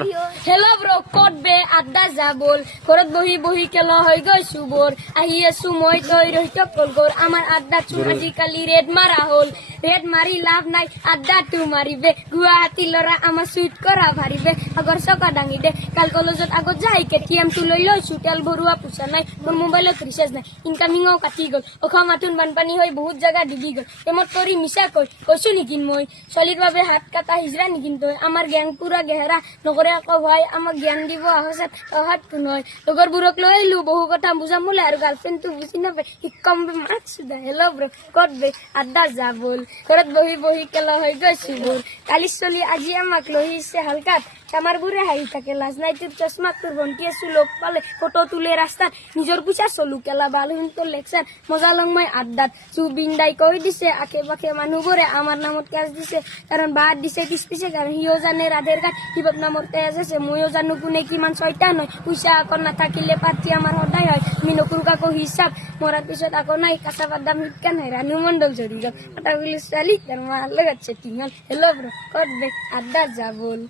Hello bro, ক'ত বে আড্ডা যাবল ঘৰত বহি বহি কেলা হৈ গৈছো বৰ আহি আছো মই তই ৰহিত কলগৰ আমাৰ আড্ডা চোন আজিকালি ৰেড মাৰা হল ৰেড মাৰি লাভ নাই আড্ডা তু মাৰিবে গুৱাহাটী লৰা আমাৰ সুইট কৰা ভাৰিবে আগৰ চকা ডাঙি দে কাল কলেজত আগত যাই কেটিএম তু লৈ লৈছো তেল ভৰুৱা পুছা নাই মোৰ মোবাইলত ৰিচাৰ্জ নাই ইনকামিঙও কাটি গল অসমাতুন বানপানী হৈ বহুত জাগা ডুবি গল এমত কৰি মিছা কৈছো নেকি মই চলিৰ বাবে হাত কাটা হিজৰা নেকি তই আমাৰ গ্যাং পুৰা গেহৰা নকৰে আকৌ ভাই আমাক জ্ঞান দিব আহসাত অহাত নহয় লগৰবোৰক লৈ আহিলো বহু কথা বুজাম বোলে আৰু গাৰ্লফ্ৰেণ্ডটো বুজি নাপায় শিকাম মাক সুধা হেল্ল' ব্ৰ ক'ত বে আড্ডা যাবল ঘৰত বহি বহি কেলা হৈ গৈছো বোৰ কালি চলি আজি আমাক লৈ আহিছে হালকাত আমাৰ বোৰে হাঁহি থাকে লাজ নাই তোৰ চশমাক তোৰ ভণ্টি আছো লগ পালে ফটো তুলে ৰাস্তাত নিজৰ পুছা চলো কেলা বালুন তোৰ লেকচাৰ মজা লং মই আড্ডাত চুবিন্দাই কৈ দিছে আশে পাশে মানুহবোৰে আমাৰ নামত কেছ দিছে কাৰণ বাদ দিছে কিছ পিছে কাৰণ সিও জানে ৰাধেৰ গাত শিৱক নামৰ তেজ আছে ময়ো জানো কোনে কিমান ছয়তান হয় পইচা আকৌ নাথাকিলে পাৰ্টি আমাৰ সদায় হয় আমি নকৰো কাকো হিচাপ মৰাৰ পিছত আকৌ নাই কাঁচা বাদাম শিক্ষা নাই ৰানু মণ্ডল জড়ি যাওক এটা বুলি ছোৱালী তাৰ মাৰ লগত চেটিং হ'ল হেল্ল' ব্ৰ ক'ত বে আড্ডা যাবল